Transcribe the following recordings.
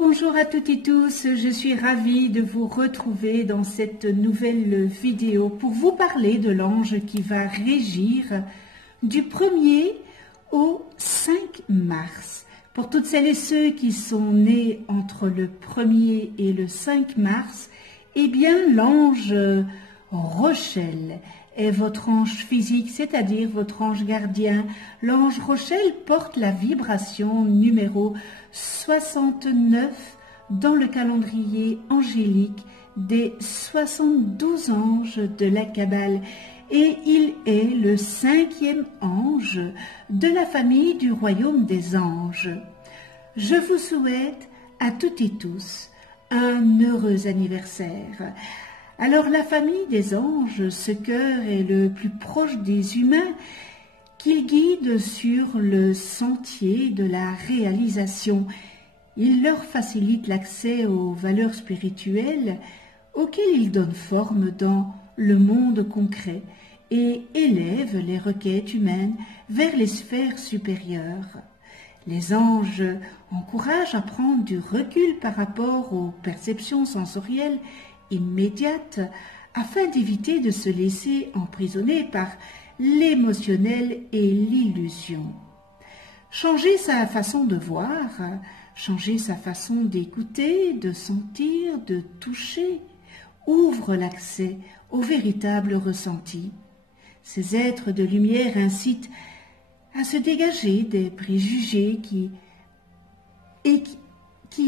Bonjour à toutes et tous, je suis ravie de vous retrouver dans cette nouvelle vidéo pour vous parler de l'ange qui va régir du 1er au 5 mars. Pour toutes celles et ceux qui sont nés entre le 1er et le 5 mars, eh bien l'ange Rochelle est votre ange physique, c'est-à-dire votre ange gardien. L'ange Rochelle porte la vibration numéro 69 dans le calendrier angélique des 72 anges de la Kabbale et il est le 5e ange de la famille du royaume des anges. Je vous souhaite à toutes et tous un heureux anniversaire. Alors la famille des anges, ce cœur est le plus proche des humains qu'il guide sur le sentier de la réalisation. Il leur facilite l'accès aux valeurs spirituelles auxquelles il donne forme dans le monde concret et élève les requêtes humaines vers les sphères supérieures. Les anges encouragent à prendre du recul par rapport aux perceptions sensorielles immédiates afin d'éviter de se laisser emprisonner par l'émotionnel et l'illusion. Changer sa façon de voir, changer sa façon d'écouter, de sentir, de toucher, ouvre l'accès au véritable ressenti. Ces êtres de lumière incitent à se dégager des préjugés qui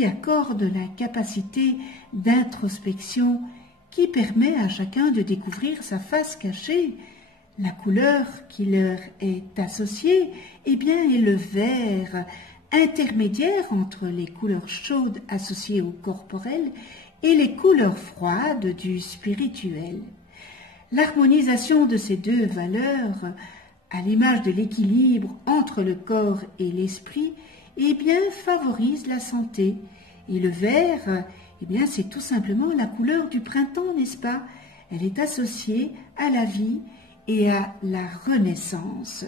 accordent la capacité d'introspection qui permet à chacun de découvrir sa face cachée. La couleur qui leur est associée est le vert, intermédiaire entre les couleurs chaudes associées au corporel et les couleurs froides du spirituel. L'harmonisation de ces deux valeurs, à l'image de l'équilibre entre le corps et l'esprit, favorise la santé. Et le vert, c'est tout simplement la couleur du printemps, n'est-ce pas? Elle est associée à la vie et à la renaissance.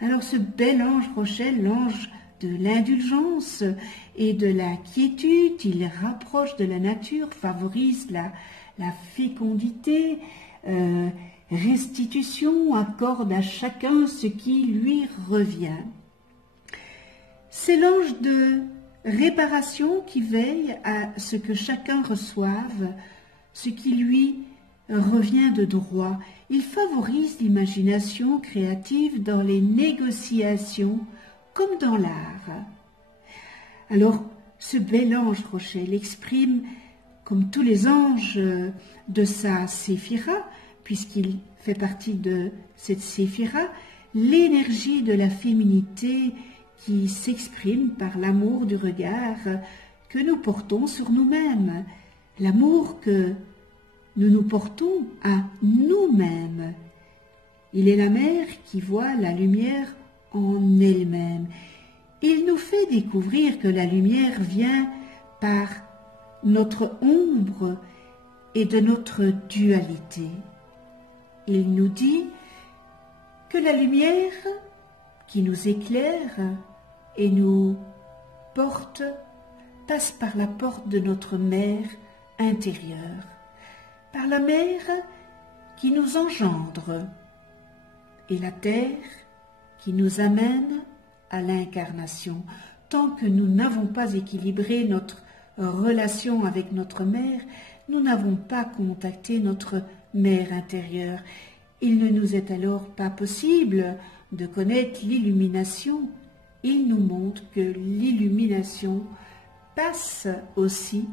Alors ce bel ange Rochelle, l'ange de l'indulgence et de la quiétude, il rapproche de la nature, favorise la fécondité, restitution, accorde à chacun ce qui lui revient. C'est l'ange de réparation qui veille à ce que chacun reçoive ce qui lui revient de droit. Il favorise l'imagination créative dans les négociations comme dans l'art. Alors, ce bel ange Rochelle exprime, comme tous les anges de sa séphira, puisqu'il fait partie de cette séphira, l'énergie de la féminité qui s'exprime par l'amour du regard que nous portons sur nous-mêmes, l'amour que nous portons à nous-mêmes. Il est la mère qui voit la lumière en elle-même. Il nous fait découvrir que la lumière vient par notre ombre et de notre dualité. Il nous dit que la lumière qui nous éclaire et nous porte passe par la porte de notre mère intérieure, par la mère qui nous engendre et la terre qui nous amène à l'incarnation. Tant que nous n'avons pas équilibré notre relation avec notre mère, nous n'avons pas contacté notre mère intérieure. Il ne nous est alors pas possible de connaître l'illumination. Il nous montre que l'illumination passe aussi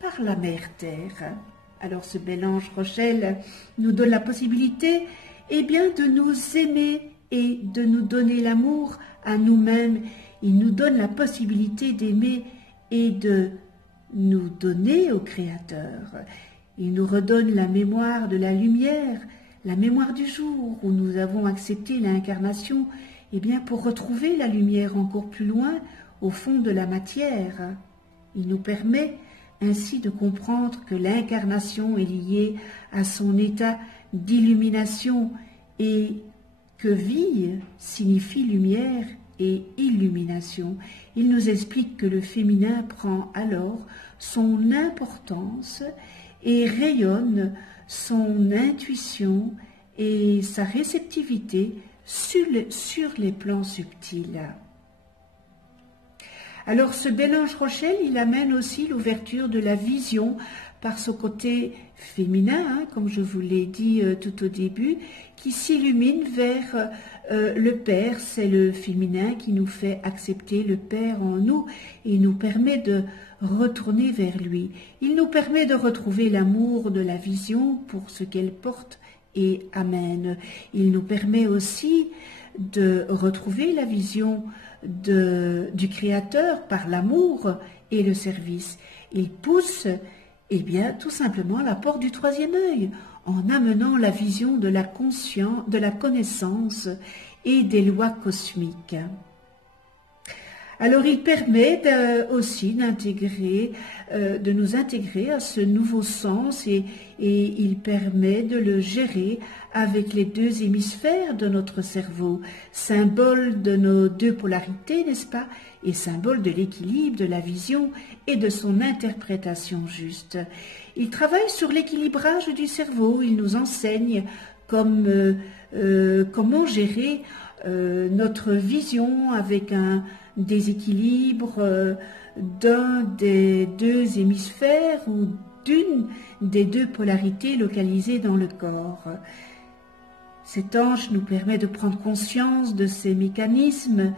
par la mère terre. Alors ce bel ange Rochelle nous donne la possibilité de nous aimer et de nous donner l'amour à nous-mêmes. Il nous donne la possibilité d'aimer et de nous donner au Créateur. Il nous redonne la mémoire de la lumière, la mémoire du jour où nous avons accepté l'incarnation, pour retrouver la lumière encore plus loin au fond de la matière. Il nous permet ainsi de comprendre que l'incarnation est liée à son état d'illumination et que vie signifie lumière et illumination. Il nous explique que le féminin prend alors son importance et rayonne son intuition et sa réceptivité sur les plans subtils. Alors ce bel ange Rochelle, il amène aussi l'ouverture de la vision par ce côté féminin, comme je vous l'ai dit tout au début, qui s'illumine vers le Père. C'est le féminin qui nous fait accepter le Père en nous et nous permet de retourner vers lui. Il nous permet de retrouver l'amour de la vision pour ce qu'elle porte et amène. Il nous permet aussi de retrouver la vision du Créateur par l'amour et le service. Il pousse, tout simplement la porte du troisième œil, en amenant la vision de la conscience, de la connaissance et des lois cosmiques. Alors il permet aussi de nous intégrer à ce nouveau sens et il permet de le gérer avec les deux hémisphères de notre cerveau, symbole de nos deux polarités, n'est-ce pas, et symbole de l'équilibre, de la vision et de son interprétation juste. Il travaille sur l'équilibrage du cerveau, il nous enseigne comment gérer notre vision avec un déséquilibre d'un des deux hémisphères ou d'une des deux polarités localisées dans le corps. Cet ange nous permet de prendre conscience de ces mécanismes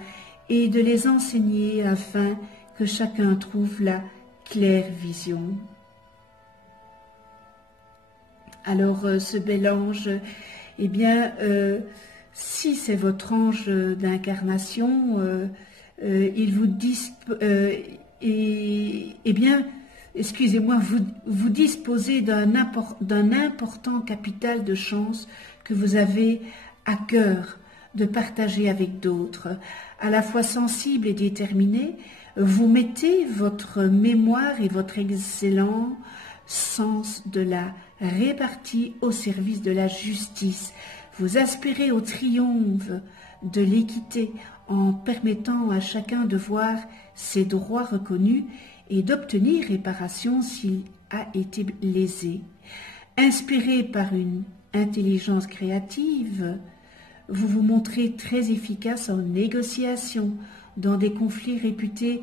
et de les enseigner afin que chacun trouve la claire vision. Alors ce bel ange, si c'est votre ange d'incarnation, il vous vous disposez d'un important capital de chance que vous avez à cœur de partager avec d'autres. À la fois sensible et déterminé, vous mettez votre mémoire et votre excellent sens de la répartie au service de la justice. Vous aspirez au triomphe de l'équité en permettant à chacun de voir ses droits reconnus et d'obtenir réparation s'il a été lésé. Inspiré par une intelligence créative, vous vous montrez très efficace en négociation dans des conflits réputés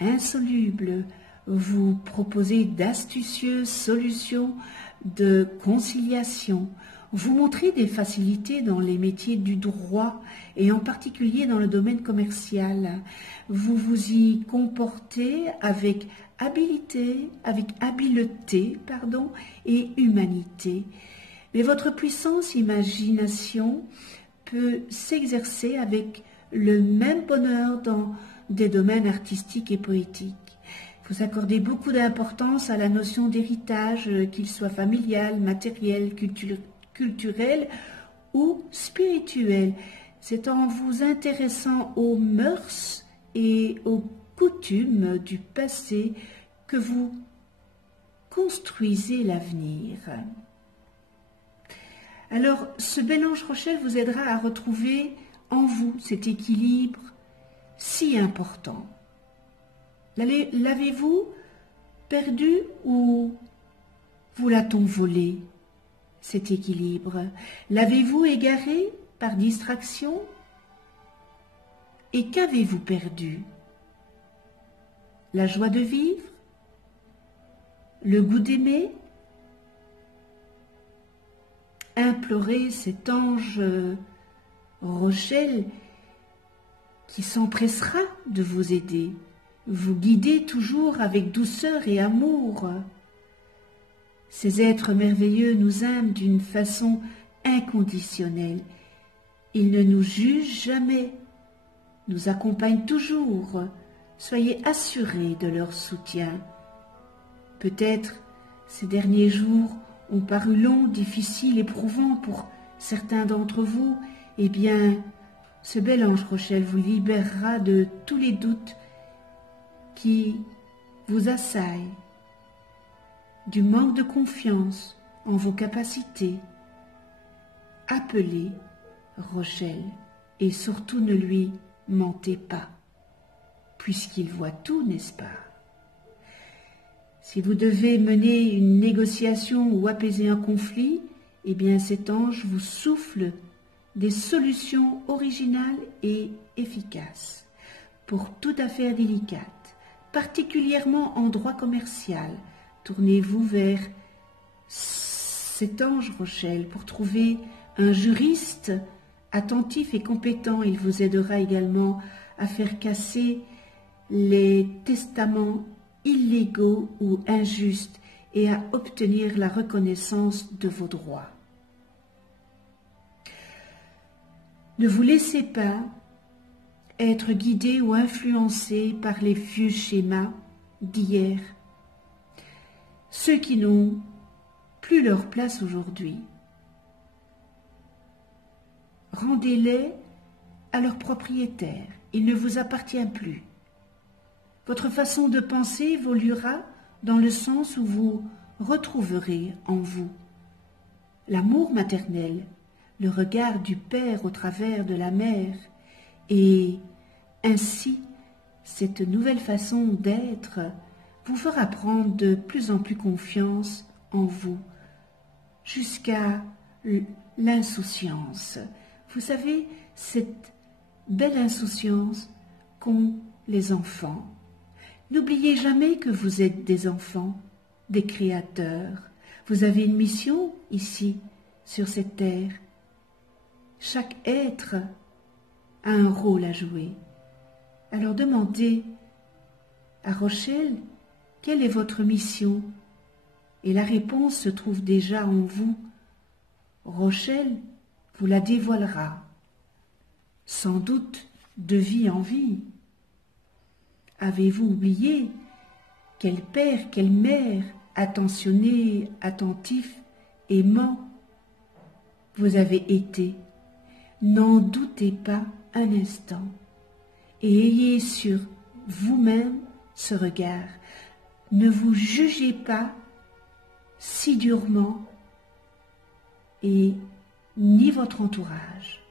insolubles. Vous proposez d'astucieuses solutions de conciliation. Vous montrez des facilités dans les métiers du droit et en particulier dans le domaine commercial. Vous vous y comportez avec habileté et humanité. Mais votre puissance imagination peut s'exercer avec le même bonheur dans des domaines artistiques et poétiques. Vous accordez beaucoup d'importance à la notion d'héritage, qu'il soit familial, matériel, culturel ou spirituel. C'est en vous intéressant aux mœurs et aux coutumes du passé que vous construisez l'avenir. Alors, ce bel ange Rochelle vous aidera à retrouver en vous cet équilibre si important. L'avez-vous perdu ou vous l'a-t-on volé, cet équilibre? L'avez-vous égaré par distraction? Et qu'avez-vous perdu? La joie de vivre? Le goût d'aimer? Implorez cet ange Rochelle qui s'empressera de vous aider, vous guider toujours avec douceur et amour. Ces êtres merveilleux nous aiment d'une façon inconditionnelle. Ils ne nous jugent jamais, nous accompagnent toujours. Soyez assurés de leur soutien. Peut-être ces derniers jours ont paru longs, difficiles, éprouvants pour certains d'entre vous. Eh bien, ce bel ange Rochelle vous libérera de tous les doutes qui vous assaillent, du manque de confiance en vos capacités. Appelez Rochelle et surtout ne lui mentez pas, puisqu'il voit tout, n'est-ce pas? Si vous devez mener une négociation ou apaiser un conflit, eh bien cet ange vous souffle des solutions originales et efficaces pour toute affaire délicate, particulièrement en droit commercial. Tournez-vous vers cet ange, Rochelle, pour trouver un juriste attentif et compétent. Il vous aidera également à faire casser les testaments illégaux ou injustes et à obtenir la reconnaissance de vos droits. Ne vous laissez pas être guidé ou influencé par les vieux schémas d'hier, ceux qui n'ont plus leur place aujourd'hui. Rendez-les à leur propriétaire, il ne vous appartient plus. Votre façon de penser évoluera dans le sens où vous retrouverez en vous l'amour maternel, le regard du père au travers de la mère, et ainsi cette nouvelle façon d'être vous fera prendre de plus en plus confiance en vous, jusqu'à l'insouciance. Vous savez, cette belle insouciance qu'ont les enfants. N'oubliez jamais que vous êtes des enfants, des créateurs. Vous avez une mission ici, sur cette terre. Chaque être a un rôle à jouer. Alors demandez à Rochelle quelle est votre mission, et la réponse se trouve déjà en vous. Rochelle vous la dévoilera, sans doute de vie en vie. Avez-vous oublié quel père, quelle mère attentionné, attentif, aimant vous avez été? N'en doutez pas un instant et ayez sur vous-même ce regard. Ne vous jugez pas si durement et ni votre entourage.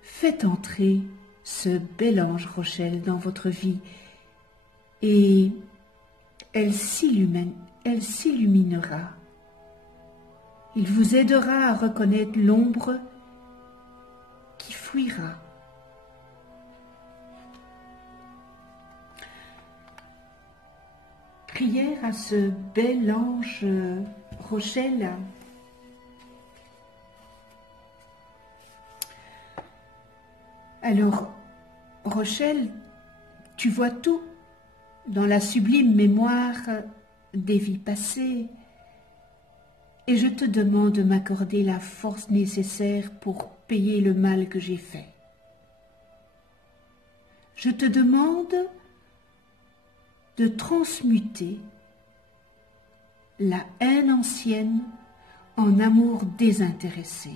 Faites entrer ce bel ange Rochelle dans votre vie et elle s'illuminera. Il vous aidera à reconnaître l'ombre qui fuira. Prière à ce bel ange Rochelle. Alors, Rochelle, tu vois tout dans la sublime mémoire des vies passées, et je te demande de m'accorder la force nécessaire pour payer le mal que j'ai fait. Je te demande de transmuter la haine ancienne en amour désintéressé.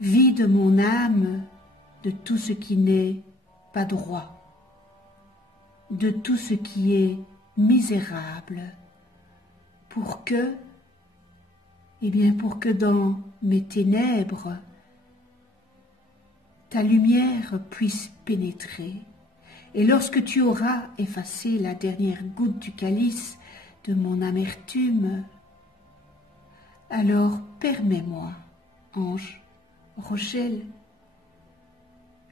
Vide mon âme de tout ce qui n'est pas droit, de tout ce qui est misérable, pour que dans mes ténèbres, ta lumière puisse pénétrer. Et lorsque tu auras effacé la dernière goutte du calice de mon amertume, alors permets-moi, ange Rochelle,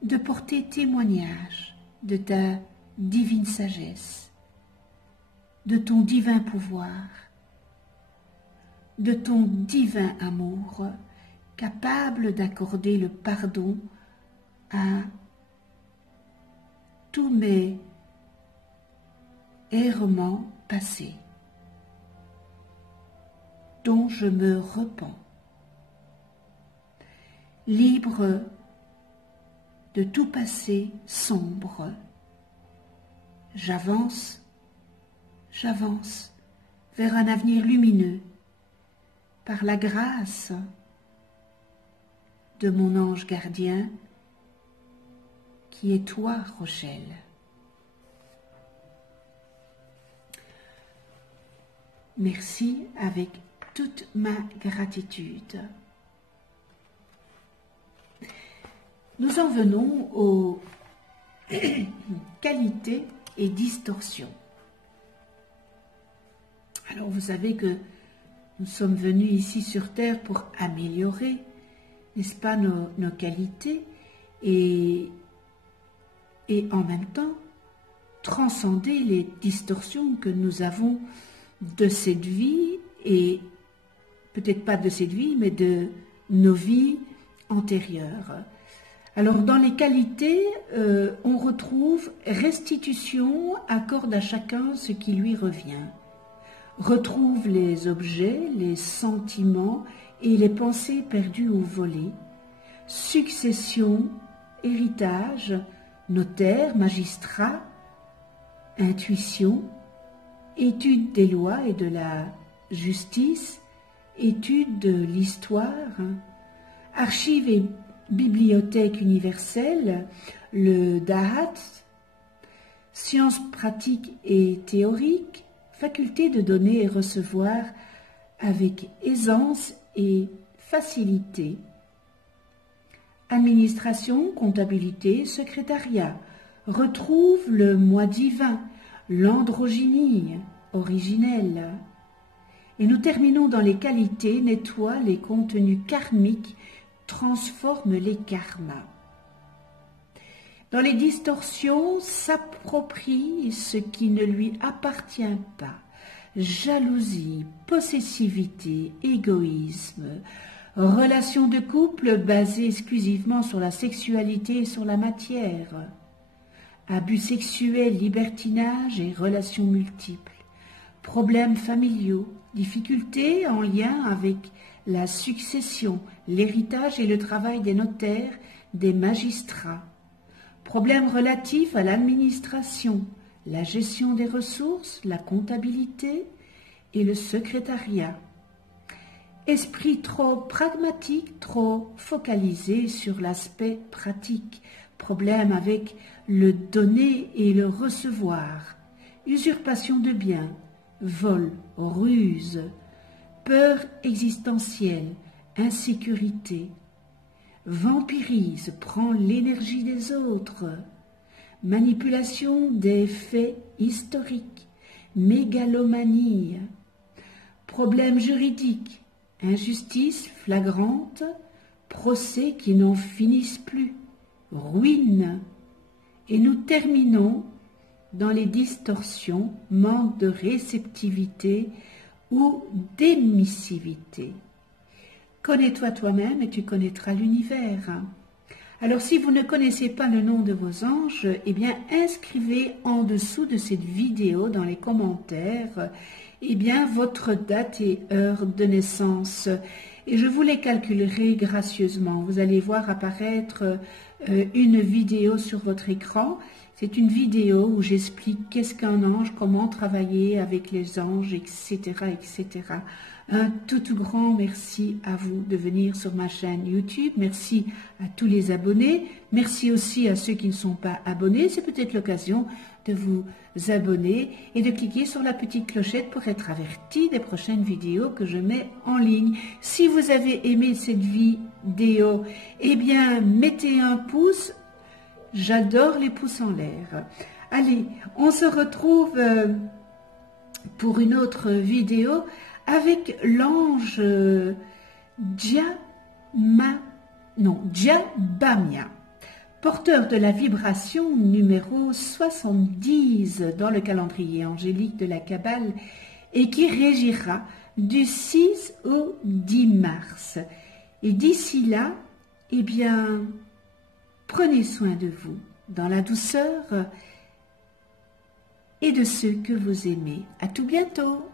de porter témoignage de ta divine sagesse, de ton divin pouvoir, de ton divin amour, capable d'accorder le pardon à tous mes errements passés, dont je me repens. Libre de tout passé sombre, j'avance vers un avenir lumineux par la grâce de mon ange gardien qui est toi, Rochelle. Merci avec toute ma gratitude. nous en venons aux qualités et distorsions. Alors vous savez que nous sommes venus ici sur Terre pour améliorer, n'est-ce pas, nos qualités et en même temps transcender les distorsions que nous avons de cette vie et peut-être pas de cette vie, mais de nos vies antérieures. Alors dans les qualités, on retrouve restitution, accorde à chacun ce qui lui revient. Retrouve les objets, les sentiments et les pensées perdues ou volées. Succession, héritage, notaire, magistrat, intuition, étude des lois et de la justice, étude de l'histoire, archives et bibliothèque universelle, le Dahat, sciences pratiques et théoriques, faculté de donner et recevoir avec aisance et facilité. Administration, comptabilité, secrétariat, retrouve le moi divin, l'androgynie originelle. Et nous terminons dans les qualités, nettoie les contenus karmiques, transforme les karmas. Dans les distorsions, s'approprie ce qui ne lui appartient pas. Jalousie, possessivité, égoïsme, relations de couple basées exclusivement sur la sexualité et sur la matière, abus sexuels, libertinage et relations multiples, problèmes familiaux, difficultés en lien avec la succession, l'héritage et le travail des notaires, des magistrats, problèmes relatifs à l'administration, la gestion des ressources, la comptabilité et le secrétariat. Esprit trop pragmatique, trop focalisé sur l'aspect pratique, problème avec le donner et le recevoir, usurpation de biens, vol, ruse, peur existentielle, insécurité, vampirise, prend l'énergie des autres, manipulation des faits historiques, mégalomanie, problèmes juridiques, injustice flagrante, procès qui n'en finissent plus, ruine. Et nous terminons dans les distorsions, manque de réceptivité ou d'émissivité. Connais-toi toi-même et tu connaîtras l'univers. Alors si vous ne connaissez pas le nom de vos anges, eh bien inscrivez en dessous de cette vidéo dans les commentaires eh bien votre date et heure de naissance et je vous les calculerai gracieusement. Vous allez voir apparaître une vidéo sur votre écran. C'est une vidéo où j'explique qu'est-ce qu'un ange, comment travailler avec les anges, etc., etc. Un tout grand merci à vous de venir sur ma chaîne YouTube. Merci à tous les abonnés. Merci aussi à ceux qui ne sont pas abonnés. C'est peut-être l'occasion de vous abonner et de cliquer sur la petite clochette pour être averti des prochaines vidéos que je mets en ligne. Si vous avez aimé cette vidéo, eh bien, mettez un pouce. J'adore les pouces en l'air. Allez, on se retrouve pour une autre vidéo avec l'ange Djabamia, porteur de la vibration numéro 70 dans le calendrier angélique de la Kabbale et qui régira du 6 au 10 mars. Et d'ici là, eh bien, prenez soin de vous dans la douceur et de ceux que vous aimez. À tout bientôt.